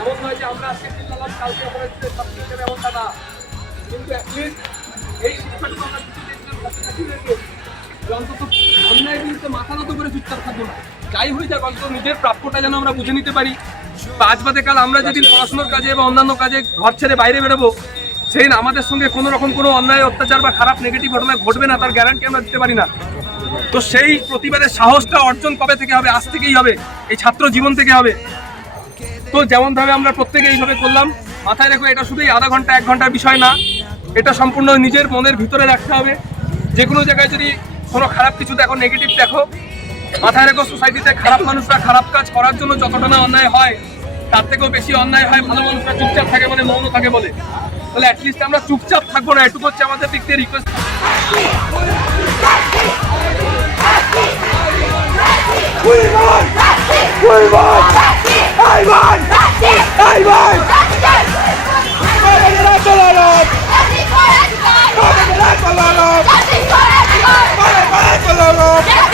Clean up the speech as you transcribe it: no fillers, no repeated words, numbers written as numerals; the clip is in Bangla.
এমন নয় যে আমরা আজকে চিল্লালাম কালকে অপরাধীদের ছাত্র হিসেবে, এমনটা না। কিন্তু অ্যাটলিস্ট এই শিক্ষাটুকু আমরা কিছু দেখলাম ছাত্রছাত্রীদেরকে অন্তত অন্যায়ের বিরুদ্ধে মাথা নত করে চুপচাপ থাকবো না। যাই হয়ে যাক অন্তত নিজের প্রাপ্যটা যেন আমরা বুঝে নিতে পারি। আজ বাদে কাল আমরা যেদিন পড়াশোনার কাজে বা অন্যান্য কাজে ঘর ছেড়ে বাইরে বেরোবো, সেদিন আমাদের সঙ্গে কোনো রকম কোনো অন্যায় অত্যাচার বা খারাপ নেগেটিভ ঘটনা ঘটবে না, তার গ্যারান্টি আমরা দিতে পারি না। তো সেই প্রতিবাদের সাহসটা অর্জন কবে থেকে হবে? আজ থেকেই হবে, এই ছাত্র জীবন থেকে হবে। তো যেমনভাবে আমরা প্রত্যেকে এইভাবে করলাম, মাথায় রেখো এটা শুধুই আধা ঘন্টা 1 ঘন্টার বিষয় না, এটা সম্পূর্ণ নিজের মনের ভিতরে রাখতে হবে। যে কোনো জায়গায় যদি কোনো খারাপ কিছু দেখো, নেগেটিভ দেখো, মাথায় রেখো সোসাইটিতে খারাপ মানুষরা খারাপ কাজ করার জন্য যতটা না অন্যায় হয়, তার থেকেও বেশি অন্যায় হয় ভালো মানুষরা চুপচাপ থাকে বলে, মৌন থাকে বলে। তাহলে অ্যাটলিস্ট আমরা চুপচাপ থাকবো না, এটুকু হচ্ছে আমাদের দিক থেকে রিকোয়েস্ট। Justice for everyone!